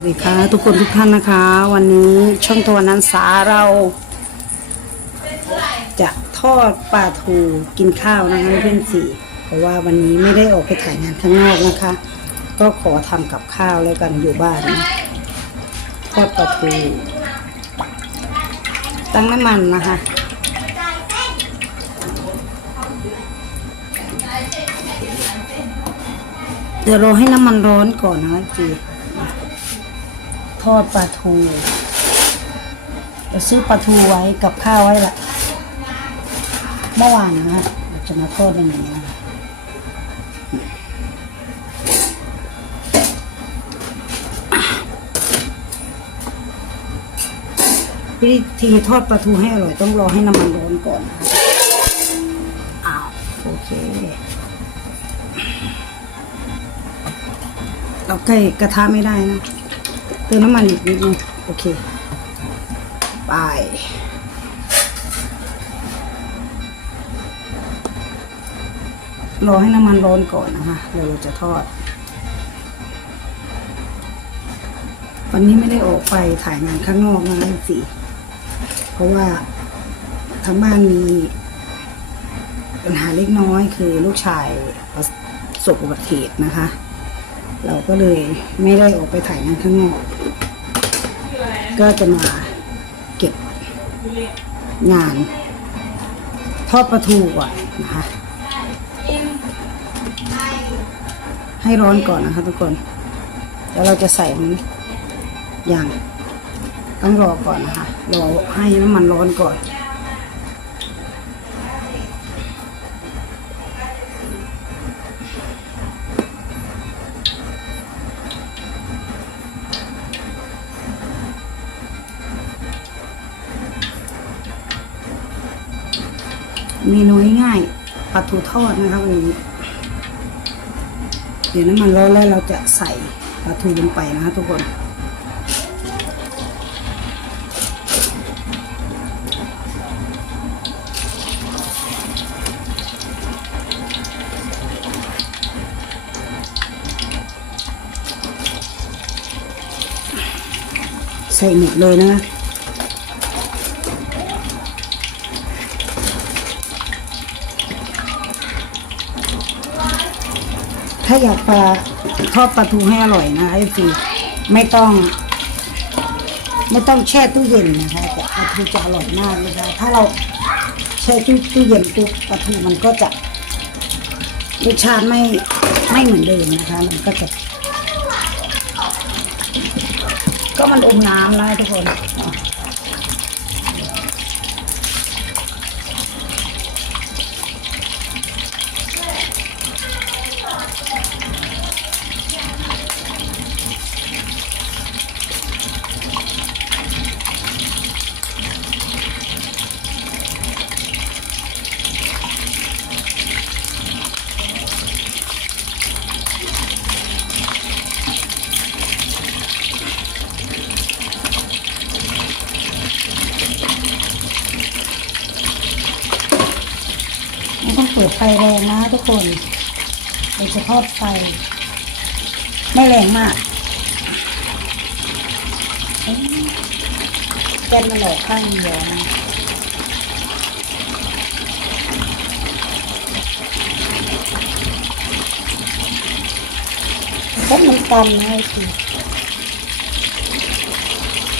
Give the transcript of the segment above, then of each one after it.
สวัสดีค่ะทุกคนทุกท่านนะคะ วันนี้ช่องตัวนั้นสาเรา จะทอดปลาทูกินข้าวนะคะเพื่อนสี่เพราะว่าวันนี้ไม่ได้ออกไปถ่ายงานข้างนอกนะคะ ก็ขอทำกับข้าวแล้วกันอยู่บ้านนะทอดปลาทู ตั้งน้ำมันนะคะเดี๋ยวรอให้น้ำมันร้อนก่อนนะจี อดปลาทูเราซื้อปลาทูไว้กับข้าวไว้ละเมื่อวานนะฮะเราจะมาทอดอย่างนี้วิธีทอดปลาทูให้อร่อยต้องรอให้น้ำมันร้อนก่อนอ้าวโอเคเราใกล้กระทะไม่ได้นะ เติมน้ำมันอีกนิดนึงโอเค ไป รอให้น้ำมันร้อนก่อนนะคะเดี๋ยวเราจะทอด วันนี้ไม่ได้ออกไปถ่ายงานข้างนอกนะสิเพราะว่าทางบ้านมีปัญหาเล็กน้อยคือลูกชายประสบอุบัติเหตุนะคะ เราก็เลยไม่ได้ออกไปถ่ายงานข้างนอก ก็จะมาเก็บงานทอดปลาทูก่อนนะคะ ให้ร้อนก่อนนะคะทุกคน แล้วเราจะใส่มันอย่างต้องรอก่อนนะคะ รอให้น้ำมันร้อนก่อน เมนูง่ายๆปลาทูทอดนะคะวันนี้เดี๋ยวน้ำมันร้อนแล้วเราจะใส่ปลาทูลงไปนะคะทุกคนใส่หมดเลยนะคะ ถ้าอยากปลาทอดปลาทูให้อร่อยนะไอ้ฟีไม่ต้อง ไม่ต้องแช่ตู้เย็นนะคะแต่ปลาทูจะอร่อยมากเลยค่ะถ้าเราแช่ตู้ตู้เย็นปุ๊บปลาทูมันก็จะรสชาติไม่ไม่เหมือนเดิมนะคะ มันก็จะ ก็มันอมน้ำนะทุกคนอะ ไฟแรงนะทุกคนเราจะทอดไฟ ไม่แรงมากแก๊สมันออกข้างเดียวนะก๊สมันตันนะไอ้ที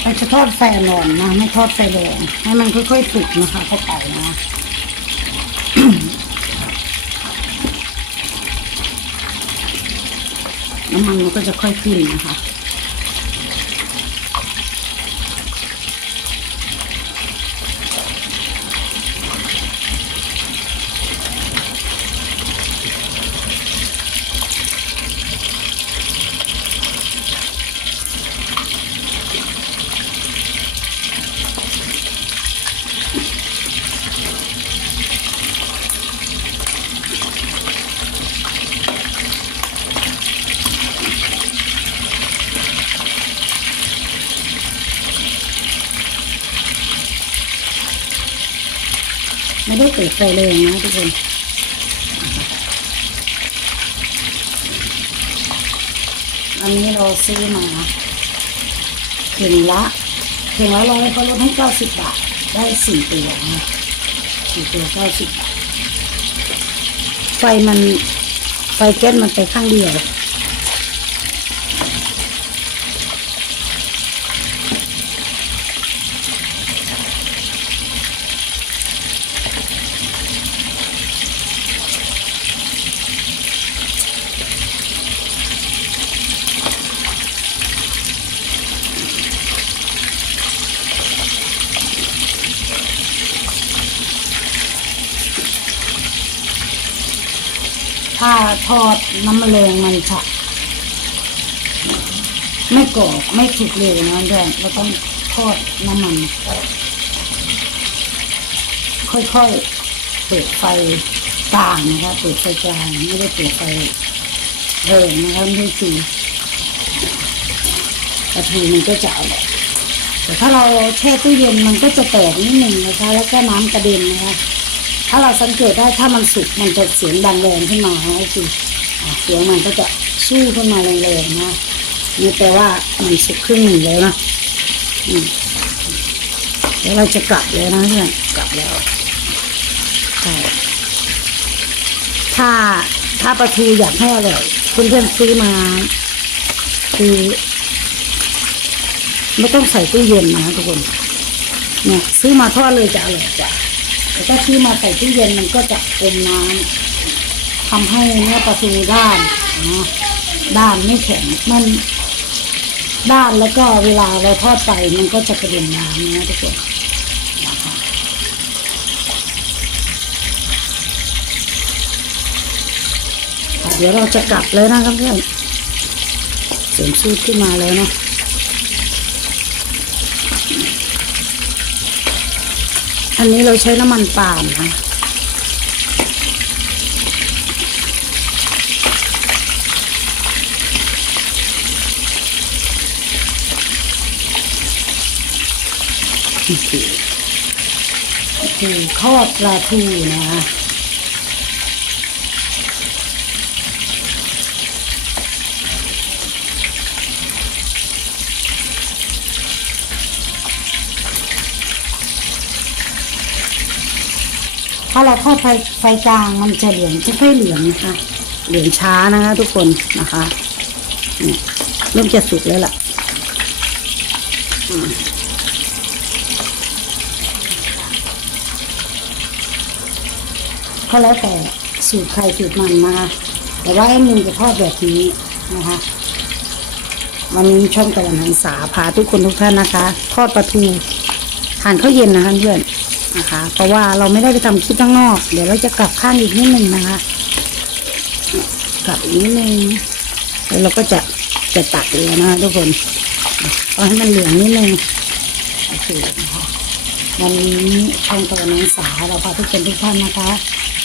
เราจะทอดไฟอ่อนนะ ไม่ทอดไฟแรงให้มันค่อยๆสุกนะคะเข้าไปนะ น้ำมันมันก็จะค่อยขึ้นนะคะ ไม่ได้เปิดไฟแรงนะทุกคนอันนี้เราซื้อมาเข่งละเข่งละร้อยเขาลดให้เก้าสิบบาท ได้สี่ตัวนะสี่ตัวเก้าสิบบาท ไฟมันไฟแก๊สมันไปข้างเดียวาทอดน้ำแมลงมันจะไม่กรอบไม่สุกเร็วนะเพื่อนเราต้องทอดน้ำมัน ค่อยๆเปิดไฟกลางนะคะเปิดไฟกลางไม่ได้เปิดไฟแรงนะคะไม่ได้สีปลาทูมันก็จะอร่อยแต่ถ้าเราแช่ตู้เย็นมันก็จะแตกนิดหนึ่งนะคะ แล้วก็น้ำกระเด็นนะคะ ถ้าเราสังเกตได้ถ้ามันสุกมันจะเสียงดังแรงขึ้นมาฮะไอ้คืออ่เสียงมันก็จะสู้ขึ้นมาแรงๆนะนี่แปลว่ามันสุกครึ่งหนึ่งแล้วนะแล้วเราจะกลับแล้วนะเพื่อนกลับแล้วถ้าถ้าปลาทูอยากให้อร่อยเพื่อนๆซื้อมาคือไม่ต้องใส่ตู้เย็นนะทุกคนเนี่ยซื้อมาทอดเลยจะอร่อยกว่า แต่ถ้าซื้อมาใส่ตู้เย็นมันก็จะอมน้ำทำให้เนื้อปลาทูด้านนะด้านไม่แข็งมันด้านแล้วก็เวลาเราทอดไปมันก็จะกระเด็นน้ำนะทุกคนเดี๋ยวเราจะกลับเลยนะครับเพื่อนเสียงซูดขึ้นมาแล้วเนาะ อันนี้เราใช้น้ำมันปาล์มนะคือข้อปลาทูนะ ถ้าเราทอดไฟไฟกลางมันจะเหลืองค่อยๆเหลืองนะคะ เหลืองช้านะคะ ทุกคนนะคะเริ่มจะสุกแล้วล่ะก็แล้วแต่สูตรใครสูตรมันนะคะ แต่ว่าไอ้มึงจะทอดแบบนี้นะคะ วันนี้ช่องตะวันหันษาพาทุกคนทุกท่านนะคะ ทอดปลาทูทานข้าวเย็นนะคะเพื่อน นะคะ เพราะว่าเราไม่ได้ไปทำคลิปข้างนอก เดี๋ยวเราจะกลับข้างอีกนิดนึงนะคะ กลับอีกนิดนึงแล้วเราก็จะจะตัดเลยนะทุกคนเอาให้มันเหลืองนิดนึงโอเคนะคะวันนี้ช่องตะวันนังสาเราพาทุกคนทุกท่านนะคะ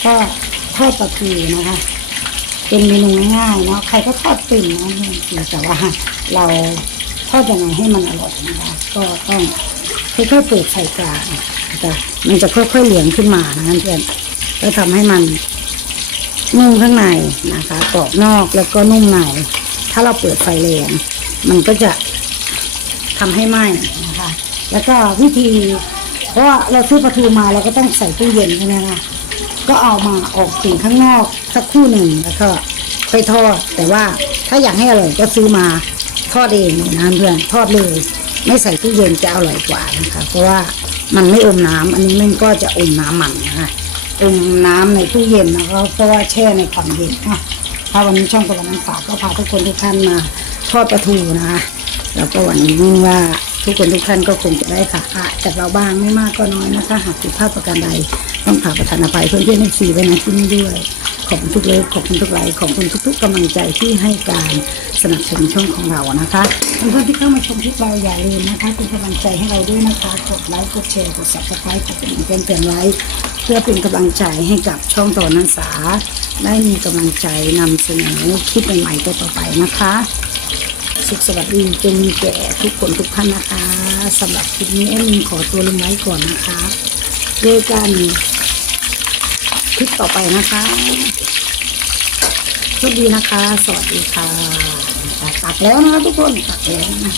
ก็ทอดปลาทูนะคะ เป็นเมนูง่ายๆเนาะใครก็ทอดเป็นนะเพื่อนแต่ว่าเราทอดยังไงให้มันอร่อยนะคะ ก็ต้องค่อยๆเปิดไฟกลาง นะคะมันจะค่อยๆเหลืองขึ้นมานะเพื่อนก็ทำให้มันนุ่มข้างในนะคะกรอบนอกแล้วก็นุ่มใน ถ้าเราเปิดไฟแรงมันก็จะทำให้ไหม้นะคะ แล้วก็วิธี เพราะเราซื้อปลาทูมาเราก็ต้องใส่ตู้เย็นใช่ไหมคะก็เอามาออกถึงข้างนอกสักครู่หนึ่งแล้วก็ค่อยทอด แต่ว่าถ้าอยากให้อร่อยก็ซื้อมาทอดเองนะเพื่อนทอดเลย ไม่ใส่ตู้เย็นจะอร่อยกว่านะคะ เพราะว่า มันไม่อมน้ำอันนี้มันก็จะอมน้ำมันนะคะอมน้ำในตู้เย็นนะคะเพราะว่าแช่ในความเย็นค่ะถ้าวันนี้ช่องตะวันน้ำฝากก็พาทุกคนทุกท่านมาทอดปลาทูนะคะแล้วก็หวังว่าทุกคนทุกท่านก็คงจะได้ค่ะจากเราบ้างไม่มากก็น้อยนะคะหากผิดพลาดประการใด ต้องขอประทานอภัยเพื่อนเพื่อนในสีไว้นะที่นี่ด้วย ขอบคุณทุกเลิฟขอบคุณทุกไลค์ขอบคุณทุก ๆกำลังใจที่ให้การสนับสนุนช่องของเรานะคะเพื่อนๆที่เข้ามาชมคลิปเราอย่าลืมนะคะเป็นกำลังใจให้เราด้วยนะคะกดไลค์กดแชร์กด subscribe กดกระดิ่งแจ้งเตือนไว้เพื่อเป็นกำลังใจให้กับช่องต่อนันสาได้มีกำลังใจนำเสนอคลิปใหม่ๆต่อไปนะคะ สุขสวัสดีจงมีแก่ทุกคนทุกท่านนะคะสำหรับคลิปนี้แอมขอตัวลงไว้ก่อนนะคะ เจอกันคลิปต่อไปนะคะโชคดีนะคะ สวัสดีค่ะตักแล้วนะทุกคนตักแล้วนะ